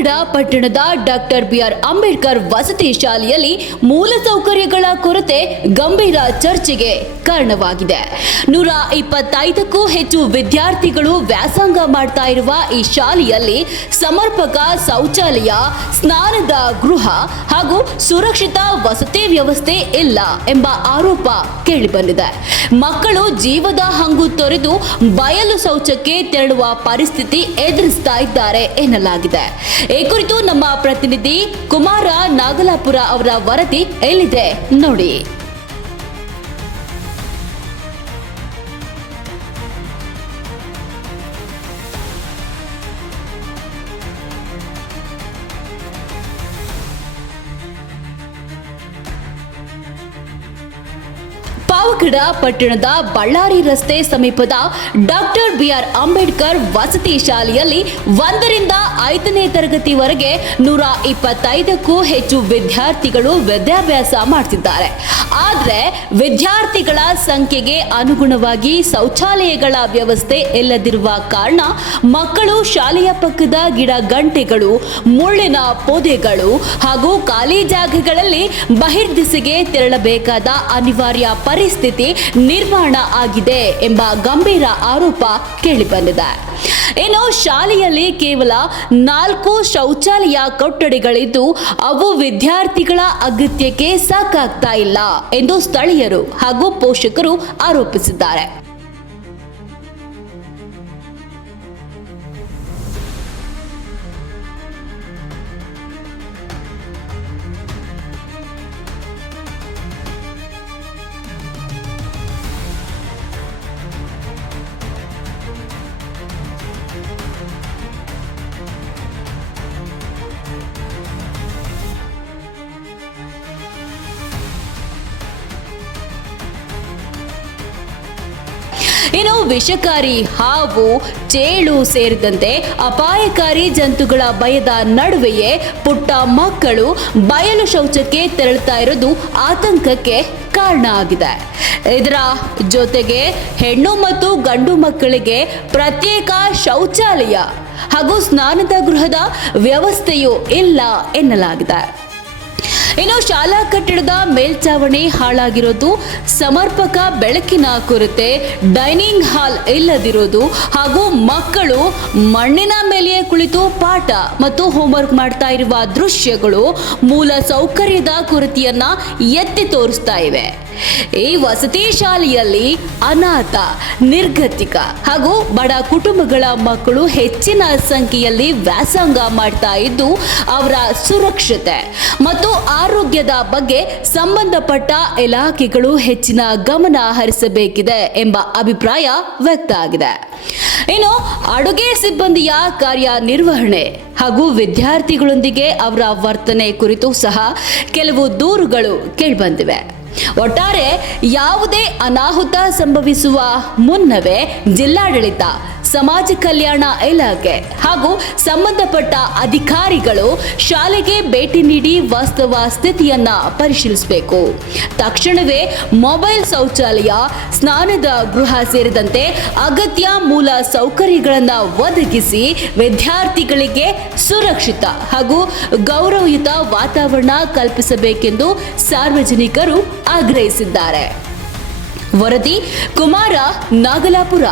ಪಾವಗಡ ಪಟ್ಟಣದ doctor B R Ambedkar ವಸತಿ ಶಾಲೆಯಲ್ಲಿ ಮೂಲಸೌಕರ್ಯಗಳ ಕೊರತೆ ಗಂಭೀರ ಚರ್ಚೆಗೆ ಕಾರಣವಾಗಿದೆ. 125ಕ್ಕೂ ಹೆಚ್ಚು ವಿದ್ಯಾರ್ಥಿಗಳು ವ್ಯಾಸಂಗ ಮಾಡ್ತಾ ಇರುವ ಈ ಶಾಲೆಯಲ್ಲಿ ಸಮರ್ಪಕ ಶೌಚಾಲಯ, ಸ್ನಾನದ ಗೃಹ ಹಾಗೂ ಸುರಕ್ಷಿತ ವಸತಿ ವ್ಯವಸ್ಥೆ ಇಲ್ಲ ಎಂಬ ಆರೋಪ ಕೇಳಿಬಂದಿದೆ. ಮಕ್ಕಳು ಜೀವದ ಹಂಗು ತೊರೆದು ಬಯಲು ಶೌಚಕ್ಕೆ ತೆರಳುವ ಪರಿಸ್ಥಿತಿ ಎದುರಿಸ್ತಾ ಇದ್ದಾರೆ ಎನ್ನಲಾಗಿದೆ. ಈ ಕುರಿತು ನಮ್ಮ ಪ್ರತಿನಿಧಿ ಕುಮಾರ ನಾಗಲಾಪುರ ಅವರ ವರದಿ ಎಲ್ಲಿದೆ ನೋಡಿ. ಪಾವಗಡ ಪಟ್ಟಣದ ಬಳ್ಳಾರಿ ರಸ್ತೆ ಸಮೀಪದ ಡಾಕ್ಟರ್ ಬಿಆರ್ ಅಂಬೇಡ್ಕರ್ ವಸತಿ ಶಾಲೆಯಲ್ಲಿ 1ರಿಂದ 5ನೇ ತರಗತಿವರೆಗೆ 125ಕ್ಕೂ ಹೆಚ್ಚು ವಿದ್ಯಾರ್ಥಿಗಳು ವಿದ್ಯಾಭ್ಯಾಸ ಮಾಡ್ತಿದ್ದಾರೆ. ಆದರೆ ವಿದ್ಯಾರ್ಥಿಗಳ ಸಂಖ್ಯೆಗೆ ಅನುಗುಣವಾಗಿ ಶೌಚಾಲಯಗಳ ವ್ಯವಸ್ಥೆ ಇಲ್ಲದಿರುವ ಕಾರಣ ಮಕ್ಕಳು ಶಾಲೆಯ ಪಕ್ಕದ ಗಿಡ ಗಂಟೆಗಳು, ಮುಳ್ಳಿನ ಪೊದೆಗಳು ಹಾಗೂ ಖಾಲಿ ಜಾಗಗಳಲ್ಲಿ ಬಹಿರ್ದಿಸೆಗೆ ತೆರಳಬೇಕಾದ ಅನಿವಾರ್ಯ ಪರಿಸ್ಥಿತಿ ನಿರ್ಮಾಣ ಆಗಿದೆ ಎಂಬ ಗಂಭೀರ ಆರೋಪ ಕೇಳಿಬಂದಿದೆ. ಇನ್ನು ಶಾಲೆಯಲ್ಲಿ ಕೇವಲ 4 ಶೌಚಾಲಯ ಕೊಠಡಿಗಳಿದ್ದು ಅವು ವಿದ್ಯಾರ್ಥಿಗಳ ಅಗತ್ಯಕ್ಕೆ ಸಾಕಾಗ್ತಾ ಇಲ್ಲ ಎಂದು ಸ್ಥಳೀಯರು ಹಾಗೂ ಪೋಷಕರು ಆರೋಪಿಸಿದ್ದಾರೆ. ಇನ್ನು ವಿಷಕಾರಿ ಹಾವು, ಚೇಳು ಸೇರಿದಂತೆ ಅಪಾಯಕಾರಿ ಜಂತುಗಳ ಭಯದ ನಡುವೆಯೇ ಪುಟ್ಟ ಮಕ್ಕಳು ಬಯಲು ಶೌಚಕ್ಕೆ ತೆರಳುತ್ತಾ ಇರೋದು ಆತಂಕಕ್ಕೆ ಕಾರಣ ಆಗಿದೆ. ಇದರ ಜೊತೆಗೆ ಹೆಣ್ಣು ಮತ್ತು ಗಂಡು ಮಕ್ಕಳಿಗೆ ಪ್ರತ್ಯೇಕ ಶೌಚಾಲಯ ಹಾಗೂ ಸ್ನಾನದ ಗೃಹದ ವ್ಯವಸ್ಥೆಯೂ ಇಲ್ಲ ಎನ್ನಲಾಗಿದೆ. ಇನ್ನು ಶಾಲಾ ಕಟ್ಟಡದ ಮೇಲ್ಚಾವಣಿ ಹಾಳಾಗಿರೋದು, ಸಮರ್ಪಕ ಬೆಳಕಿನ ಕೊರತೆ, ಡೈನಿಂಗ್ ಹಾಲ್ ಇಲ್ಲದಿರೋದು ಹಾಗೂ ಮಕ್ಕಳು ಮಣ್ಣಿನ ಮೇಲೆಯೇ ಕುಳಿತು ಪಾಠ ಮತ್ತು ಹೋಂವರ್ಕ್ ಮಾಡ್ತಾ ಇರುವ ದೃಶ್ಯಗಳು ಮೂಲ ಸೌಕರ್ಯದ ಕೊರತೆಯನ್ನ ಎತ್ತಿ ತೋರಿಸ್ತಾ ಇವೆ. ಈ ವಸತಿ ಶಾಲೆಯಲ್ಲಿ ಅನಾಥ, ನಿರ್ಗತಿಕ ಹಾಗೂ ಬಡ ಕುಟುಂಬಗಳ ಮಕ್ಕಳು ಹೆಚ್ಚಿನ ಸಂಖ್ಯೆಯಲ್ಲಿ ವ್ಯಾಸಂಗ ಮಾಡ್ತಾ ಇದ್ದು ಅವರ ಸುರಕ್ಷತೆ ಮತ್ತು ಆರೋಗ್ಯದ ಬಗ್ಗೆ ಸಂಬಂಧಪಟ್ಟ ಇಲಾಖೆಗಳು ಹೆಚ್ಚಿನ ಗಮನ ಹರಿಸಬೇಕಿದೆ ಎಂಬ ಅಭಿಪ್ರಾಯ ವ್ಯಕ್ತ ಆಗಿದೆ. ಇನ್ನು ಅಡುಗೆ ಸಿಬ್ಬಂದಿಯ ಕಾರ್ಯನಿರ್ವಹಣೆ ಹಾಗೂ ವಿದ್ಯಾರ್ಥಿಗಳೊಂದಿಗೆ ಅವರ ವರ್ತನೆ ಕುರಿತು ಸಹ ಕೆಲವು ದೂರುಗಳು ಕೇಳಿಬಂದಿವೆ. ಒಟ್ಟಾರೆ ಯಾವುದೇ ಅನಾಹುತ ಸಂಭವಿಸುವ ಮುನ್ನವೇ ಜಿಲ್ಲಾಡಳಿತ, ಸಮಾಜ ಕಲ್ಯಾಣ ಇಲಾಖೆ ಹಾಗೂ ಸಂಬಂಧಪಟ್ಟ ಅಧಿಕಾರಿಗಳು ಶಾಲೆಗೆ ಭೇಟಿ ನೀಡಿ ವಾಸ್ತವ ಸ್ಥಿತಿಯನ್ನ ಪರಿಶೀಲಿಸಬೇಕು. ತಕ್ಷಣವೇ ಮೊಬೈಲ್ ಶೌಚಾಲಯ, ಸ್ನಾನದ ಗೃಹ ಸೇರಿದಂತೆ ಅಗತ್ಯ ಮೂಲ ಸೌಕರ್ಯಗಳನ್ನು ಒದಗಿಸಿ ವಿದ್ಯಾರ್ಥಿಗಳಿಗೆ ಸುರಕ್ಷಿತ ಹಾಗೂ ಗೌರವಯುತ ವಾತಾವರಣ ಕಲ್ಪಿಸಬೇಕೆಂದು ಸಾರ್ವಜನಿಕರು ಆಗ್ರಹಿಸಿದ್ದಾರೆ. ವರದಿ ಕುಮಾರ ನಾಗಲಾಪುರ.